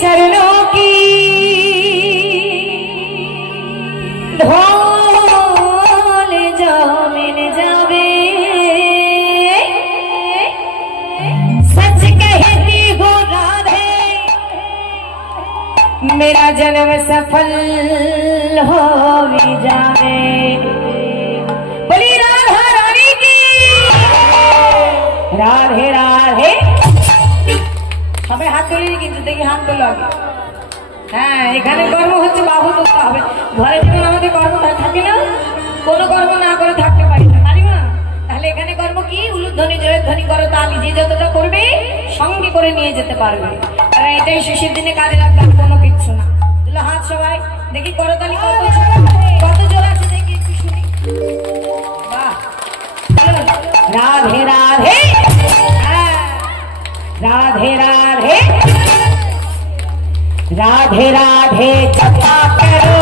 चरणों की धोल जो मिल जावे, सच कहती हो राधे मेरा जन्म सफल हो भी जावे। बोली राधा रानी की राधे राधे। সবাই হাত তুলে কিন্তু দেখি হাত তোলো আগে। হ্যাঁ এখানে কর্ম হচ্ছে বাহু তুলতে হবে। ঘরে যেমন আমাদের কর্ম থাকে না, কোনো কর্ম না করে থাকতে পারি না, পারি না। তাহলে এখানে কর্ম কি? উলুধ্বনি জয়ধ্বনি করো তালি, যে যতটা করবে সঙ্গে করে নিয়ে যেতে পারবে। আর এটাই শেষের দিনে কাজে লাগবে, কোনো কিচ্ছু না। তুলো হাত সবাই দেখি করতালি কত কত জোর আছে দেখি একটু শুনি। বাহ রাধে রাধে राधे राधे राधे राधे जपा करो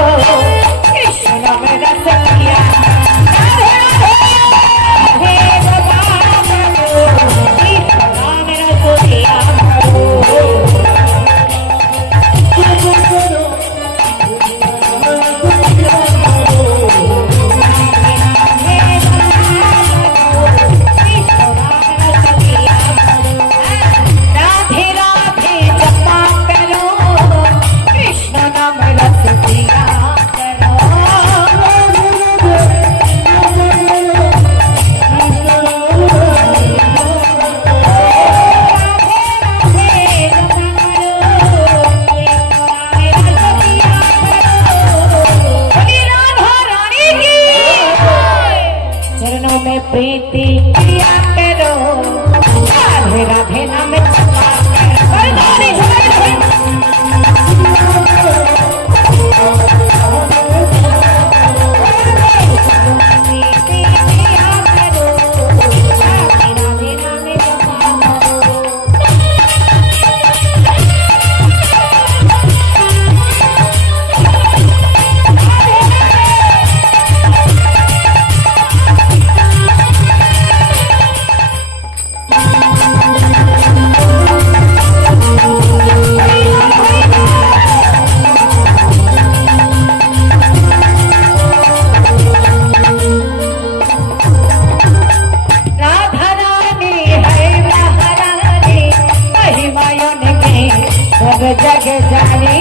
कृष्ण नाम रस लिया। राधे राधे जपा करो कृष्ण नाम रस लिया करो। प्रीति किया करो राधे राधे नाम जपा जग जाने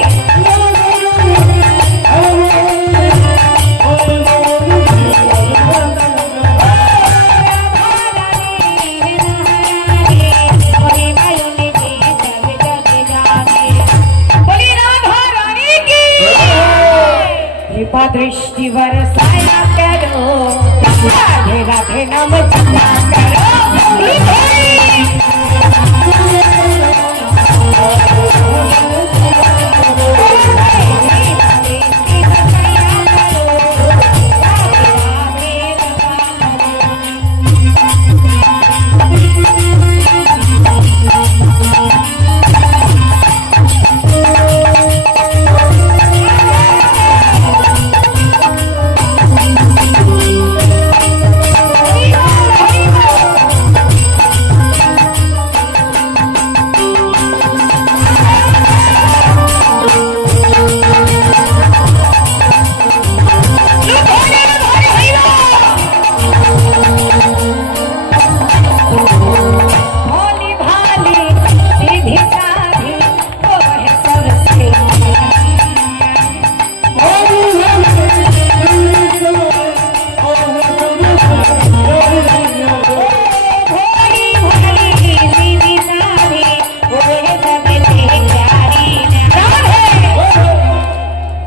कृपा दृष्टि बरसाया करो राधे राधे नाम जपा करो।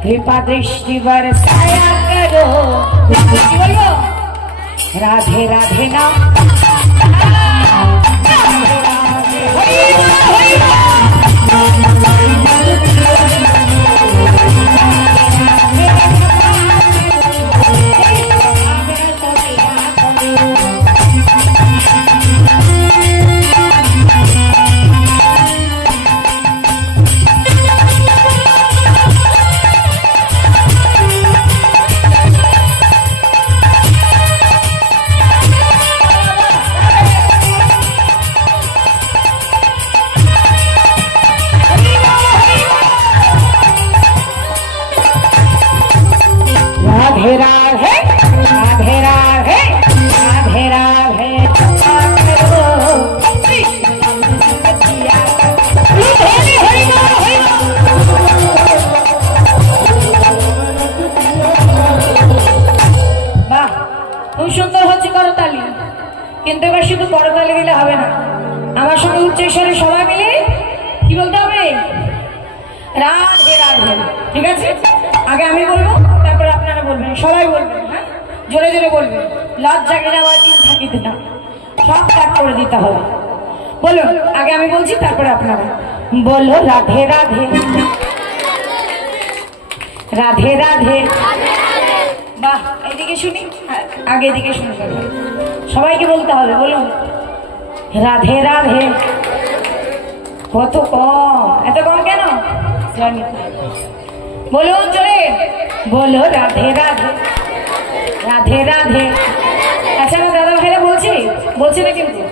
कृपा दृष्टि बरसाया करो राधे राधे नाम রাধে রাধে। ঠিক আছে, আগে আমি বলবো, তারপরে আপনারা বলবেন, সবাই বলবেন। হ্যাঁ, জোরে জোরে বলবেন, লজ্জা গেলাওয়া দিন থাকিতে না, সব ত্যাগ করে দিতে হবে। বলুন, আগে আমি বলছি, তারপরে আপনারা বলো রাধে রাধে রাধে রাধে। বাহ, এইদিকে শুনি, আগে এদিকে শুনতে হবে, সবাইকে বলতে হবে। বলুন রাধে রাধে। কত কম, এত কম কেন জানি। বলুন জোরে, বলো রাধে রাধে রাধে রাধে। আচ্ছা, আমার দাদা ভাইরা বলছে না, কিন্তু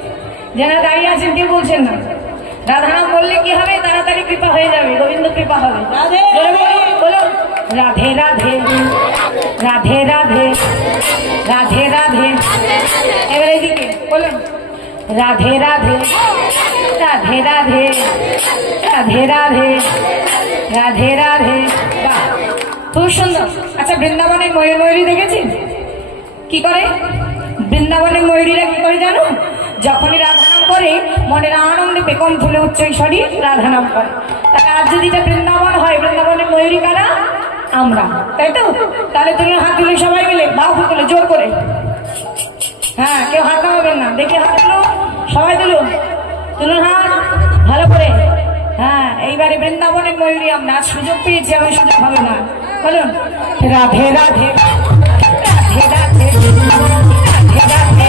যারা দাঁড়িয়ে আছেন কেউ বলছেন না। রাধা নাম বললে কি হবে? তাড়াতাড়ি কৃপা হয়ে যাবে, গোবিন্দ কৃপা হবে। বলুন রাধে রাধে রাধে রাধে রাধে রাধে। এবার এইদিকে বলুন রাধে রাধে রাধে রাধে রাধে রাধে রাধে রাধে। বাহ, খুব সুন্দর। আচ্ছা, বৃন্দাবনের ময়ূরী দেখেছেন কি করে? বৃন্দাবনের ময়ূরীরা কি করে জানো? যখনই রাধা নাম করে মনের আনন্দে পেকম ফুলে উচ্চৈস্বরী রাধা নাম করে। তাহলে আজ যদি এটা বৃন্দাবন হয়, বৃন্দাবনের ময়ূরী কারা? আমরা, তাই তো? তাহলে তুমি হাত তুলে সবাই মিলে, বাহু তুলে জোর করে। হ্যাঁ, কেউ হাত নামাবেন না, দেখে হাত তুলুন, সবাই তুলুন, তুলুন হাত ভালো করে। হ্যাঁ, এইবারে বৃন্দাবনের ময়ূরী আমরা। আজ সুযোগ পেয়েছি, আমি সুযোগ হবে না। বলুন রাধে রাধে রাধে রাধে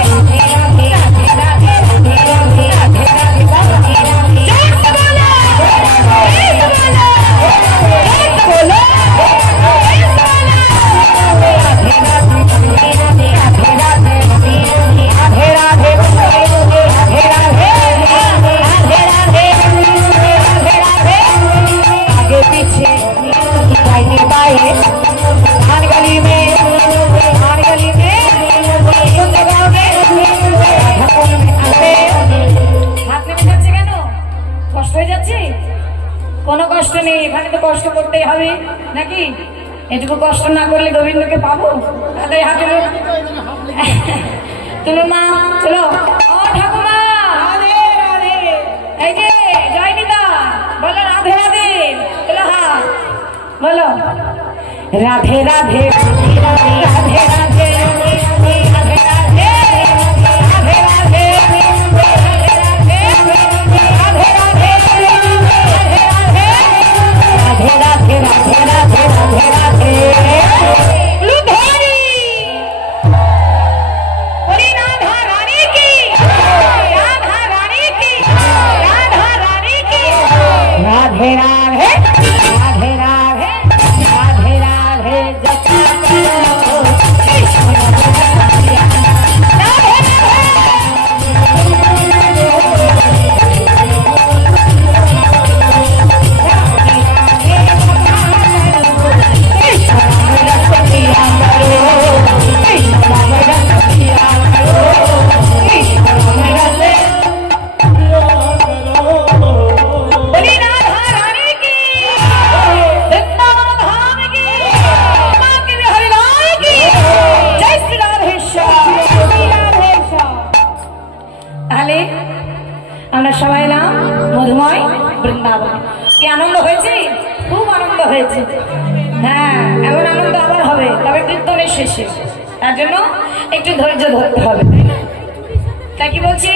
রাধে রাধে কোনো কষ্ট নেই, এখানে তো কষ্ট করতেই হবে নাকি? এটুকু কষ্ট না করলে গোবিন্দকে পাবো? তাহলে হাত তুলুন মা, চলো। ও ঠাকুমা, এই যে জয় দিদা, বলো রাধে রাধে। চলো হাত বলো রাধে রাধে রাধে রাধে রাধে রাধে রাধে। আমরা সবাই এলাম মধুময় বৃন্দাবন। কি আনন্দ হয়েছে? খুব আনন্দ হয়েছে। হ্যাঁ, এমন আনন্দ আবার হবে, তবে কীর্তনের শেষে। তার জন্য একটু ধৈর্য ধরতে হবে। তাই কি বলছি,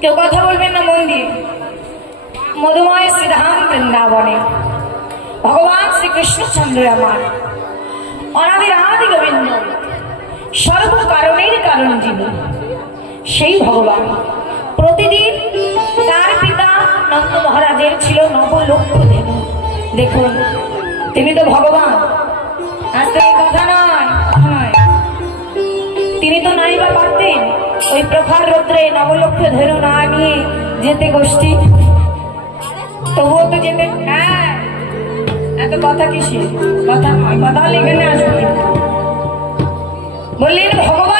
কেউ কথা বলবেন না, মন দিয়ে। মধুময় শ্রীধাম বৃন্দাবনে ভগবান শ্রীকৃষ্ণচন্দ্র আমার অনাদির আদি গোবিন্দ, সর্বকারণের কারণ যিনি, সেই ভগবান প্রতিদিন তার পিতা নন্দ মহারাজের ছিল 9 লক্ষ ধেনু। দেখুন, তিনি তো ভগবান, আজকে এই কথা নয়, তিনি তো নাই বা পারতেন ওই প্রখর রৌদ্রে 9 লক্ষ ধেনু না নিয়ে যেতে গোষ্ঠী, তবুও তো যেতে। হ্যাঁ, এত কথা কিসে? কথা নয়, কথা হলে এখানে আসবে। বললেন ভগবান